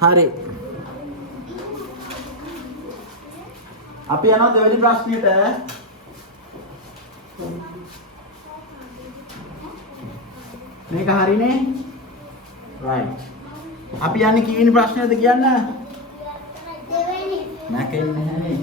හරි. අපි යනවා දෙවෙනි ප්‍රශ්නෙට. මේක හරිනේ? right. අපි යන්නේ කීවෙනි ප්‍රශ්නයද කියන්න? දෙවෙනි. නැකෙන්නේ නැහැ.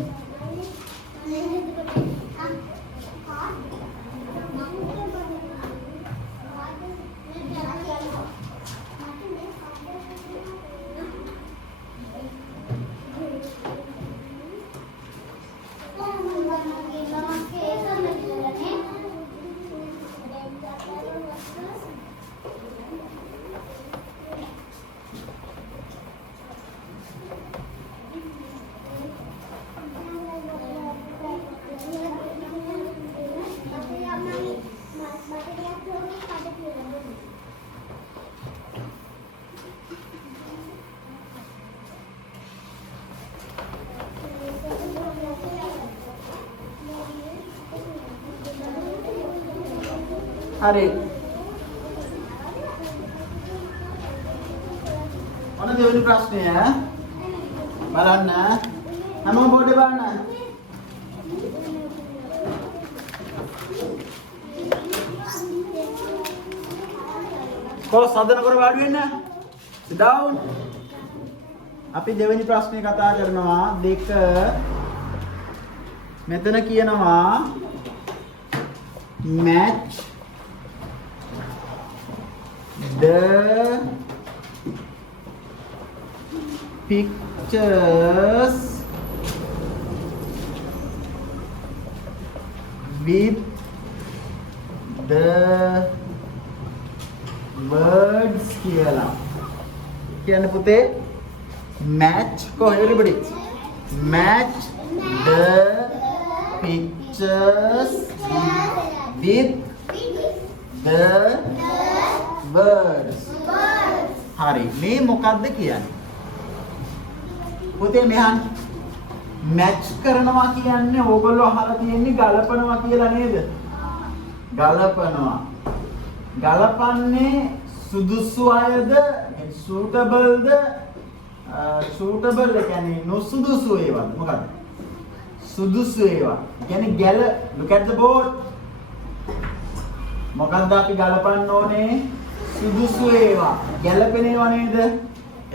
හරි. ඔන්න දෙවෙනි ප්‍රශ්නය. බලන්න. හැමෝම බෝඩේ බලන්න. කොස් හදන කර වාඩි වෙන්න. sit down. අපි දෙවෙනි ප්‍රශ්නේ කතා කරනවා. 2 මෙතන කියනවා match the pictures with the words කියලා. කියන්න පුතේ match go everybody match the pictures with the words. හරි. මේ මොකක්ද කියන්නේ? පුතේ මෙහන් මැච් කරනවා කියන්නේ ඕගොල්ලෝ අහලා තියෙන්නේ ගලපනවා කියලා නේද? ගලපනවා. ගලපන්නේ සුදුසු අයද suitableද suitable කියන්නේ නොසුදුසු ඒවාද මොකක්ද? සුදුසු ඒවා. කියන්නේ look at the board. මොකක්ද අපි ගලපන්න ඕනේ? සුදුසු ඒවා. ගැලපෙන ඒවා නේද?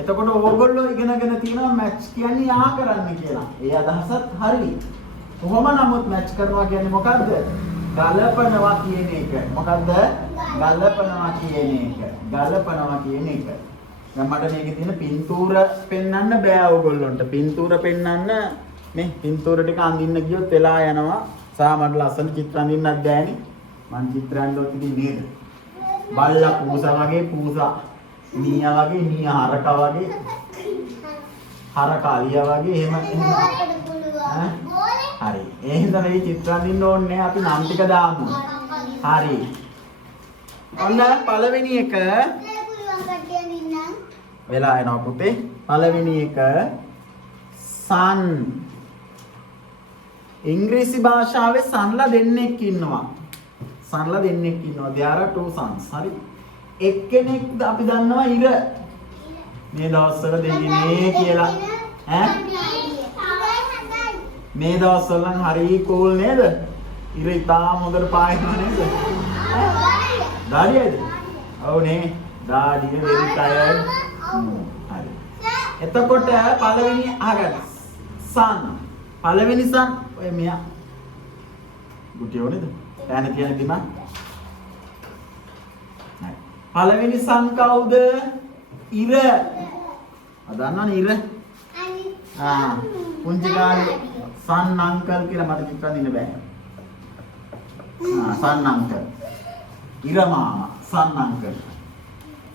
එතකොට ඕගොල්ලෝ ඉගෙනගෙන තියෙනවා මැච් කියන්නේ යා කරන්න කියලා. ඒ අදහසත් හරි. කොහොම නමුත් මැච් කරනවා කියන්නේ මොකද්ද? ගලපනවා කියන එක. මොකද්ද? ගලපනවා කියන එක. ගලපනවා කියන එක. දැන් මට මේකේ තියෙන පින්තූර පෙන්වන්න බෑ ඕගොල්ලන්ට. පින්තූර පෙන්වන්න මේ පින්තූර ටික අඳින්න ගියොත් වෙලා යනවා. සාමඩ ලස්සන චිත්‍ර අඳින්නත් බෑනේ. මං චිත්‍රයන් වලට ඉතින් නේද? බල්ලා පූසා වගේ පූසා. මීයා වගේ මීයා හරකා වගේ. හරකා අලියා වගේ එහෙම. හරි. ඒ හින්දා මේ චිත්‍ර අඳින්න ඕනේ අපි නම් ටික දාමු. හරි. ඔන්න පළවෙනි එක වෙලා එනවා පුතේ. පළවෙනි එක sun. ඉංග්‍රීසි භාෂාවේ sunලා දෙන්නෙක් ඉන්නවා. sunලා දෙන්නෙක් ඉන්නවා. there are 2 suns. හරි. එක්කෙනෙක් අපි දන්නවා ඉර. මේ දවස්වල දෙන්නේ කියලා. ඈ? මේ දවස්වල නම් හරි කූල් නේද? ඉර ඉතාම හොඳට පායනවා නේද? දාඩියද? ඔව් නේ. දාඩිය very tired. හරි. එතකොට පළවෙනි අහගන්න. sun. පළවෙනි sun ඔය මෙයා. ගුටියෝ නේද? පෑන තියන දිම. හරි. පළවෙනි sun කවුද? ඉර. අදන්නවනේ ඉර. පුංචි කාලේ sun uncle කියලා මට චිත්‍රයක් දෙන්න බෑ. sun uncle. ඉර මාමා sun uncle.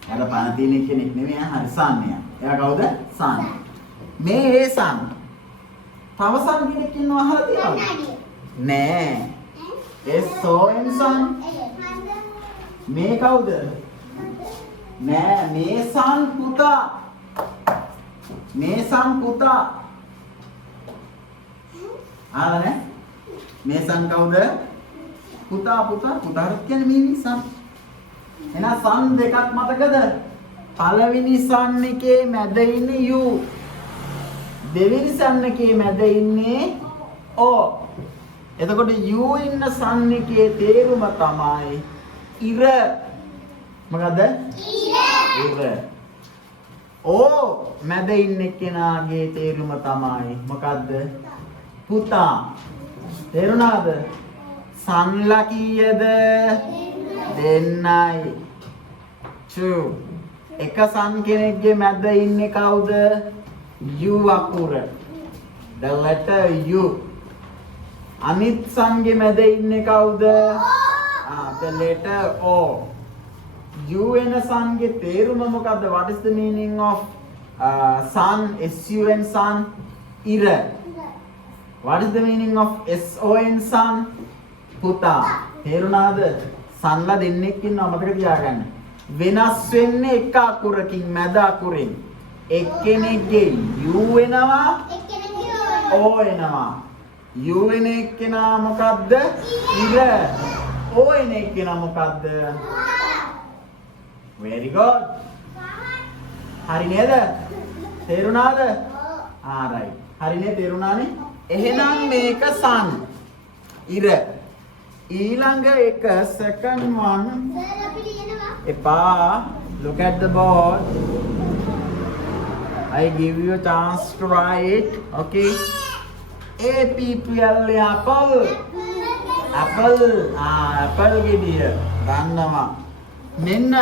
එයාලා පණ තියෙන කෙනෙක් නෙමෙයි හරි sun එයා. එයා කවුද? sun. මේ ඒ sun. තව sun කෙනෙක් ඉන්නව අහලා තියෙනවද? නෑ. S-O-N sun. මේ කවුද? නෑ මේ sun පුතා. මේ sun පුතා. ආලා නෑ? මේ sun කවුද? පුතා පුතා පුතාට කියන්නේ මේ sun. එහෙනම් sun දෙකක් මතකද? පළවෙනි sun එකේ මැද ඉන්නේ U. දෙවෙනි sun එකේ මැද ඉන්නේ O. එතකොට U ඉන්න sun එකේ තේරුම තමයි ඉර. මොකද? ඉර. O මැද ඉන්න කෙනාගේ තේරුම තමයි මොකද්ද? පුතා. තේරුණාද? sunලා කීයද? දෙන්නයි. true. එක sun කෙනෙක්ගේ මැද ඉන්නේ කවුද? U අකුර. the letter U. අනිත් සංගේ මැද ඉන්නේ කවුද? the letter O. U වෙන සංගේ තේරුම මොකද්ද? What is the meaning of sun? SUN sun? ඉර. What is the meaning of SON sun? පුතා. තේරුණාද? sunලා දෙන්නෙක් ඉන්නවා මතක තියාගන්න. වෙනස් වෙන්නේ එක අකුරකින් මැද අකුරෙන්. එක්කෙනෙක්ගේ U වෙනවා O වෙනවා. U වෙන එක්කෙනා මොකද්ද? ඉර. O වෙන එක්කෙනා මොකද්ද? very good. හරි නේද? තේරුණාද? right. හරිනේ තේරුණානේ? එහෙනම් මේක sun. ඉර. ඊළඟ එක second one. එපා. look at the board. I give you a chance to write. Okay. APPL apple. Apple. Apple ගෙඩිය. ගන්නවා. මෙන්න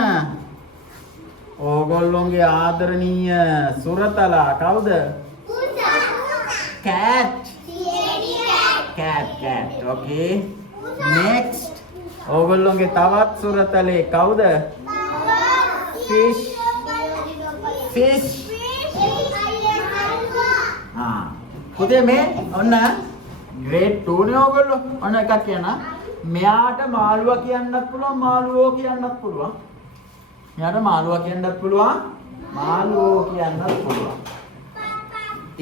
ඕගොල්ලොන්ගේ ආදරණීය සුරතලා කවුද? cat. cat. Okay. next ඕගොල්ලොන්ගේ තවත් සුරතලේ කවුද? fish. පුතේ මේ ඔන්න grade 2 නේ ඕගොල්ලෝ. ඔන්න එකක් කියන්න. මෙයාට මාළුවා කියන්නත් පුළුවන් මාළුවෝ කියන්නත් පුළුවන්. මෙයාට මාළුවා කියන්නත් පුළුවන් මාළුවෝ කියන්නත් පුළුවන්.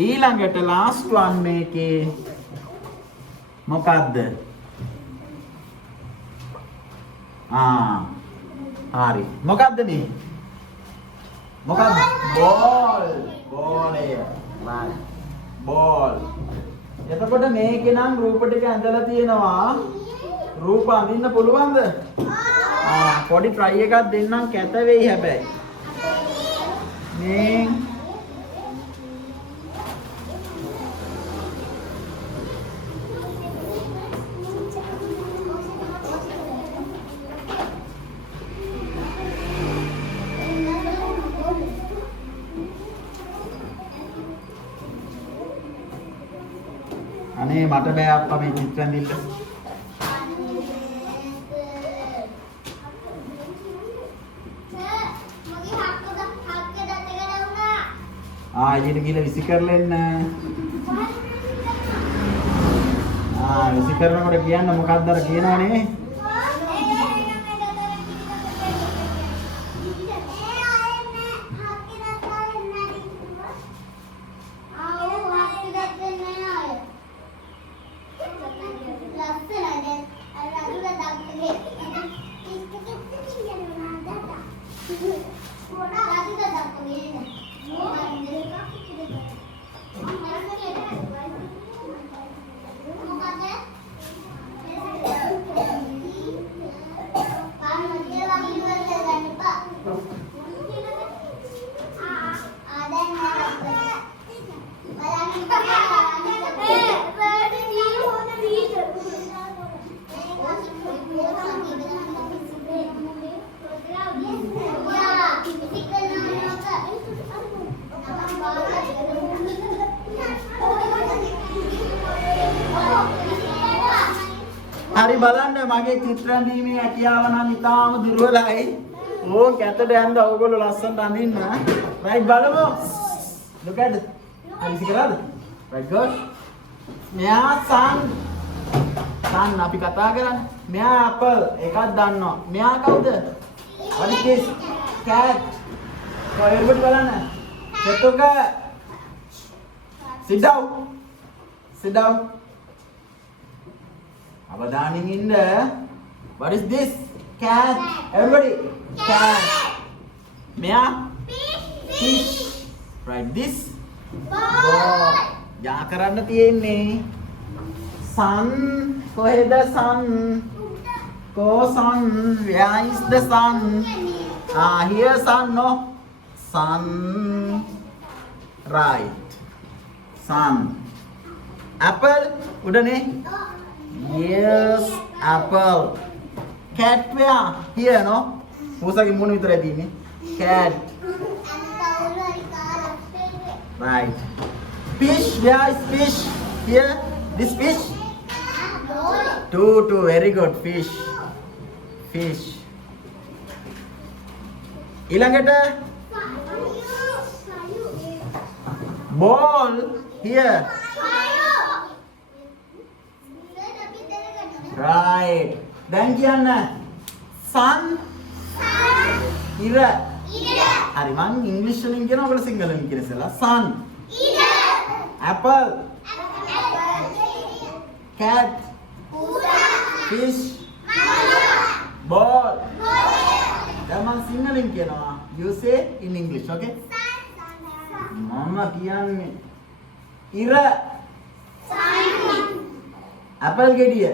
ඊළඟට last one මේකේ මොකද්ද? හරි. මොකද්ද මේ? මොකද්ද? ball. ball එක. ball. එතකොට මේකේ නම් රූප ටික ඇඳලා තියෙනවා. රූප අඳින්න පුළුවන්ද? පොඩි try එකක් දෙන්නම් කැත වෙයි හැබැයි. මේ අනේ මට බෑ අප්පා මේ චිත්‍ර ඇඳින්න. එළියට ගිහලා විසි කරලා එන්න. විසි කරනකොට කියන්න මොකක්ද අර කියනවනේ. හරි බලන්න මගේ චිත්‍ර ඇඳීමේ හැකියාව නම් ඉතාම දුර්වලයි. ඕක ඇතට යන්න ඕගොල්ලෝ ලස්සනට අඳින්න. right බලමු. look at it. හරි ඉතිකලාද? right good. මෙයා sun අපි කතා කරන්නේ. මෙයා apple එකක් දන්නවා. මෙයා කවුද? what is this? cat. කොහෙන්ද බලන්න. එතකොට sit down. sit down. අවධානයෙන් ඉන්න. what is this? cat. everybody cat. මෙයා fish. Right, this ball. යා කරන්න තියෙන්නේ sun. කොහෙද sun? Ko sun. Where is the sun? Here sun, no? Sun. Right. Sun. Apple. උඩනේ. Yes, apple. Cat where? Here, no? Pusage මොන විතරයි තියෙන්නේ? Cat. Right. Fish, where is fish? Here, this fish? Two, very good. Fish. Fish. ඊළඟට ball. Here. Right. දැන් කියන්න sun. ඉර. හරි මං ඉංග්‍රීසි වලින් කියනවා ඔයාලා සිංහලෙන් කියන ඉස්සෙල්ලා sun. Apple. Cat. Fish. Ball. දැන් මං සිංහලෙන් කියනවා. You say in English, okay? මම කියන්නේ ඉර. Apple ගෙඩිය.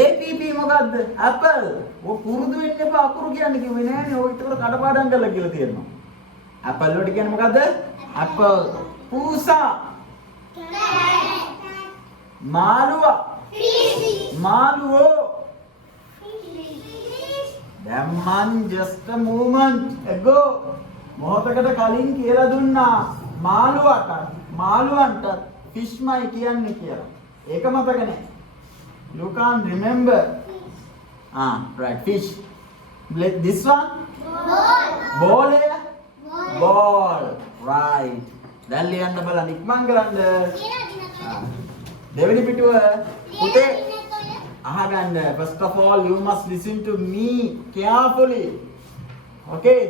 APP මොකද්ද? Apple. ඔය පුරුදු වෙන්න එපා අකුරු කියන්නේ කිව්වේ නෑනේ. ඔය විතර කඩපාඩම් කරලා කියලා තියෙනවා. Apple වලට කියන්නේ මොකද්ද? Apple. පූසා. මාළුවා. මාළුවෝ. දැන් මං just a moment ago මොහොතකට කලින් කියලා දුන්නා මාළුවන්ට fishමයි කියන්නේ කියලා. ඒක මතක නෑ. You can't remember. Right, fish. This one? Ball. Ball. Right. දැන් ලියන්න බලන්න ඉක්මන් කරන්න. දෙවෙනි පිටුව පුතේ අහගන්න. First of all, you must listen to me carefully. Okay?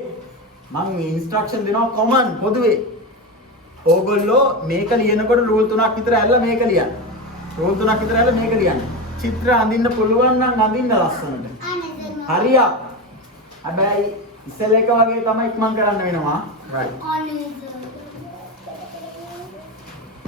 මම instruction දෙනවා common පොදුවේ. ඕගොල්ලෝ මේක ලියනකොට රූල් 3ක් විතර ඇල්ලලා මේක ලියන්න. රූල් 3ක් විතර ඇල්ලලා මේක ලියන්න. චිත්‍ර අඳින්න පුළුවන් නම් අඳින්න ලස්සනට. හරියක්. හැබැයි ඉස්සෙල් එක වගේ තමයි ඉක්මන් කරන්න වෙනවා. right.